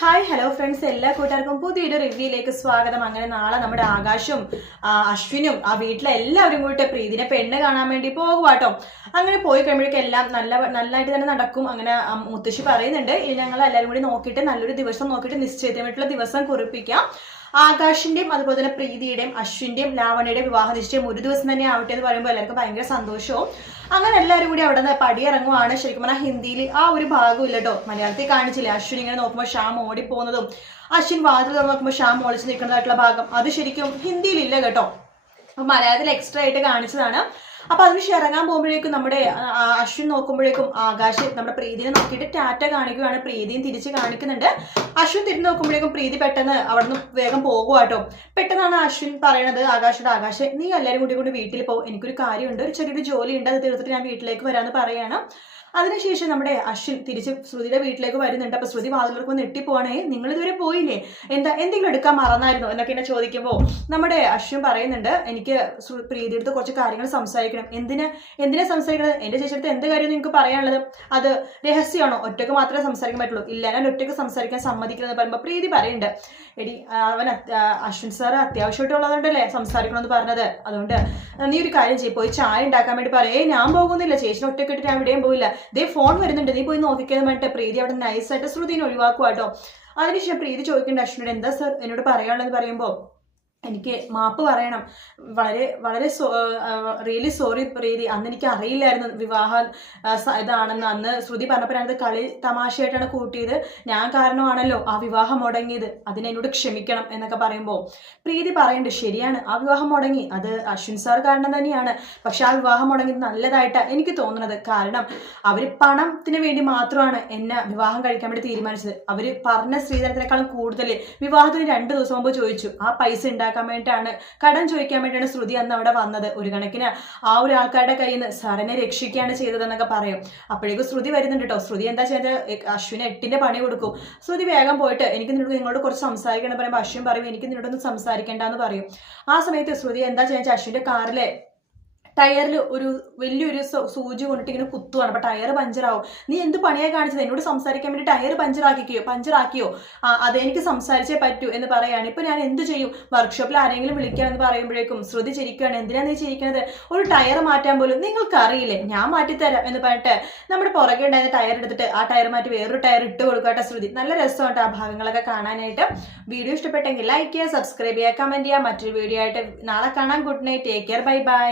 Hi hello friends, എല്ലാ കൂട്ടുകാർക്കും പുതിയൊരു റിവ്യൂയിലേക്ക് സ്വാഗതം. അങ്ങനെ നാളെ നമ്മുടെ ആകാശും അശ്വിനും ആ വീട്ടിലെ എല്ലാവരും കൂയിട്ട് പ്രീതിനെ പെണ്ണ് കാണാൻ വേണ്ടി പോകുവാട്ടോ. അങ്ങനെ പോയി കഴിയുമ്പോഴേക്കും എല്ലാം നല്ലതായിട്ട് തന്നെ നടക്കും. അങ്ങനെ മുത്തശ്ശി പറയുന്നുണ്ട്, ഞങ്ങൾ എല്ലാവരും കൂടി നോക്കിയിട്ട് നല്ലൊരു ദിവസം നോക്കിയിട്ട് നിശ്ചയിതമായിട്ടുള്ള ദിവസം കുറിപ്പിക്കാം. ആകാശിന്റെയും അതുപോലെ തന്നെ പ്രീതിയുടെയും അശ്വിന്റെയും ലാവണ്യയുടെയും വിവാഹ നിശ്ചയം ഒരു ദിവസം തന്നെ ആവട്ടെ എന്ന് പറയുമ്പോൾ എല്ലാവർക്കും ഭയങ്കര സന്തോഷവും. അങ്ങനെ എല്ലാവരും കൂടി അവിടെ നിന്ന് പടിയിറങ്ങുവാണ്. ശരിക്കും പറഞ്ഞാൽ ഹിന്ദിയിൽ ആ ഒരു ഭാഗം ഇല്ല കേട്ടോ, മലയാളത്തിൽ കാണിച്ചില്ലേ. അശ്വിൻ ഇങ്ങനെ നോക്കുമ്പോൾ ശ്യാം ഓടിപ്പോകുന്നതും അശ്വിൻ വാതിൽ തുറന്ന് നോക്കുമ്പോൾ ശ്യാം ഒളിച്ച് നിൽക്കുന്നതായിട്ടുള്ള ഭാഗം അത് ശരിക്കും ഹിന്ദിയിൽ ഇല്ല കേട്ടോ. അപ്പൊ മലയാളത്തിൽ എക്സ്ട്രാ ആയിട്ട് കാണിച്ചതാണ്. അപ്പൊ അതിന് ഇറങ്ങാൻ പോകുമ്പോഴേക്കും നമ്മുടെ അശ്വിൻ നോക്കുമ്പോഴേക്കും ആകാശ് നമ്മുടെ പ്രീതിനെ നോക്കിയിട്ട് ടാറ്റ കാണിക്കുകയാണ്. പ്രീതിയും തിരിച്ച് കാണിക്കുന്നുണ്ട്. അശ്വിൻ തിരിഞ്ഞു നോക്കുമ്പോഴേക്കും പ്രീതി പെട്ടെന്ന് അവിടുന്ന് വേഗം പോകുവാട്ടോ. പെട്ടെന്നാണ് അശ്വിൻ പറയണത് ആകാശ് നീ എല്ലാവരും കൂടി വീട്ടിൽ പോകും, എനിക്കൊരു കാര്യമുണ്ട്, ഒരു ചെറിയൊരു ജോലി ഉണ്ട്, അത് തീർത്തിട്ട് ഞാൻ വീട്ടിലേക്ക് വരാമെന്ന് പറയാണ്. അതിനുശേഷം നമ്മുടെ അശ്വിൻ തിരിച്ച് ശ്രുതിയുടെ വീട്ടിലേക്ക് വരുന്നുണ്ട്. അപ്പൊ ശ്രുതി വാതിലേക്ക് നെട്ടിപ്പോവാണേ, നിങ്ങൾ ഇതുവരെ പോയില്ലേ, എന്തെങ്കിലും എടുക്കാൻ മറന്നായിരുന്നോ എന്നൊക്കെ എന്നെ ചോദിക്കുമ്പോൾ നമ്മുടെ അശ്വിൻ പറയുന്നുണ്ട്, എനിക്ക് പ്രീതിയെടുത്ത് കുറച്ച് കാര്യങ്ങൾ സംസാരിക്കണം. എന്തിനാ സംസാരിക്കണത്? എന്റെ ചേച്ചിയെടുത്ത് എന്ത് കാര്യം നിങ്ങൾക്ക് പറയാനുള്ളത്? അത് രഹസ്യമാണോ? ഒറ്റക്ക് മാത്രമേ സംസാരിക്കാൻ പറ്റുള്ളൂ. ഇല്ല, ഞാൻ ഒറ്റക്ക് സംസാരിക്കാൻ സമ്മതിക്കണമെന്ന് പറയുമ്പോൾ പ്രീതി പറയുന്നുണ്ട്, എടി അശ്വിൻ സാർ അത്യാവശ്യമായിട്ടുള്ളതുകൊണ്ടല്ലേ സംസാരിക്കണമെന്ന് പറഞ്ഞത്, അതുകൊണ്ട് നീ ഒരു കാര്യം ചെയ്യും, പോയി ചായ ഉണ്ടാക്കാൻ വേണ്ടി പറയേ. ഞാൻ പോകുന്നില്ല, ചേച്ചിനെ ഒറ്റക്ക് ഇട്ടിട്ട് ഞാൻ എവിടെയും പോയില്ല, ദേ ഫോൺ വരുന്നുണ്ട്, നീ പോയി നോക്കിക്കാന്ന് പറഞ്ഞിട്ട് പ്രീതി അവിടെ നൈസായിട്ട് ശ്രുതിനെ ഒഴിവാക്കുവാട്ടോ. അതിനുശേഷം പ്രീതി ചോദിക്കേണ്ട അശ്വിനോട്, എന്താ സർ എന്നോട് പറയാനുള്ളത് പറയുമ്പോൾ, എനിക്ക് മാപ്പ് പറയണം, വളരെ വളരെ റിയലി സോറി പ്രീതി, അന്ന് എനിക്ക് അറിയില്ലായിരുന്നു വിവാഹ ഇതാണെന്ന്. അന്ന് ശ്രുതി പറഞ്ഞപ്പോൾ ഞാനത് കളി തമാശയായിട്ടാണ് കൂട്ടിയത്, ഞാൻ കാരണമാണല്ലോ ആ വിവാഹം മുടങ്ങിയത്, അതിനെന്നോട് ക്ഷമിക്കണം എന്നൊക്കെ പറയുമ്പോൾ പ്രീതി പറയുന്നുണ്ട്, ശരിയാണ്, ആ വിവാഹം മുടങ്ങി, അത് അശ്വിൻ സാർ കാരണം തന്നെയാണ്. പക്ഷെ ആ വിവാഹം മുടങ്ങിയത് നല്ലതായിട്ടാണ് എനിക്ക് തോന്നുന്നത്. കാരണം അവർ പണത്തിന് വേണ്ടി മാത്രമാണ് എന്നെ വിവാഹം കഴിക്കാൻ വേണ്ടി തീരുമാനിച്ചത്. അവർ പറഞ്ഞ സ്ത്രീധനത്തിനേക്കാളും കൂടുതൽ വിവാഹത്തിന് 2 ദിവസം മുമ്പ് ചോദിച്ചു. ആ പൈസ ഉണ്ടാക്കാൻ വേണ്ടിയിട്ടാണ്, കടം ചോദിക്കാൻ വേണ്ടിയാണ് ശ്രുതി അന്ന് അവിടെ വന്നത്. ഒരു കണക്കിന് ആ ഒരു ആൾക്കാരുടെ കയ്യിൽ നിന്ന് സാറിനെ രക്ഷിക്കുകയാണ് ചെയ്തതെന്നൊക്കെ പറയും. അപ്പോഴേക്കും ശ്രുതി വരുന്നുണ്ട് കേട്ടോ. ശ്രുതി എന്താ ചെയ്തത്, അശ്വിന് 8ന്റെ പണി കൊടുക്കും. ശ്രുതി വേഗം പോയിട്ട്, എനിക്ക് നിങ്ങളോട് കുറച്ച് സംസാരിക്കണം എന്ന് പറയുമ്പോൾ അശ്വിൻ പറയും, എനിക്ക് നിന്നോടൊന്നും സംസാരിക്കേണ്ടെന്ന് പറയും. ആ സമയത്ത് ശ്രുതി എന്താ ചെയ്യുക, അശ്വിന്റെ കാറിലെ ടയറിൽ ഒരു വലിയൊരു സൂചി കൊണ്ടിട്ട് ഇങ്ങനെ കുത്തുവാണ്. അപ്പൊ ടയർ പഞ്ചറാവും. നീ എന്ത് പണിയായി കാണിച്ചത്, എന്നോട് സംസാരിക്കാൻ വേണ്ടി ടയർ പഞ്ചറാക്കിയോ? അതെനിക്ക് സംസാരിച്ചേ പറ്റൂ എന്ന് പറയാണ്. ഇപ്പൊ ഞാൻ എന്ത് ചെയ്യും, വർക്ക്ഷോപ്പിൽ ആരെങ്കിലും വിളിക്കാമെന്ന് പറയുമ്പോഴേക്കും ശ്രുതി ചിരിക്കുകയാണ്. എന്തിനാ നീ ചിരിക്കുന്നത്, ഒരു ടയർ മാറ്റാൻ പോലും നിങ്ങൾക്ക് അറിയില്ലേ, ഞാൻ മാറ്റിത്തരാം എന്ന് പറഞ്ഞിട്ട് നമ്മുടെ പുറകെ ഉണ്ടായിരുന്ന ടയർ എടുത്തിട്ട് ആ ടയർ മാറ്റി വേറൊരു ടയർ ഇട്ട് കൊടുക്കട്ടെ ശ്രുതി. നല്ല രസമുണ്ട് ആ ഭാഗങ്ങളൊക്കെ കാണാനായിട്ട്. വീഡിയോ ഇഷ്ടപ്പെട്ടെങ്കിൽ ലൈക്ക് ചെയ്യുക, സബ്സ്ക്രൈബ് ചെയ്യുക, കമന്റ് ചെയ്യുക. മറ്റൊരു വീഡിയോ ആയിട്ട് നാളെ കാണാം. Good night, take care, bye bye.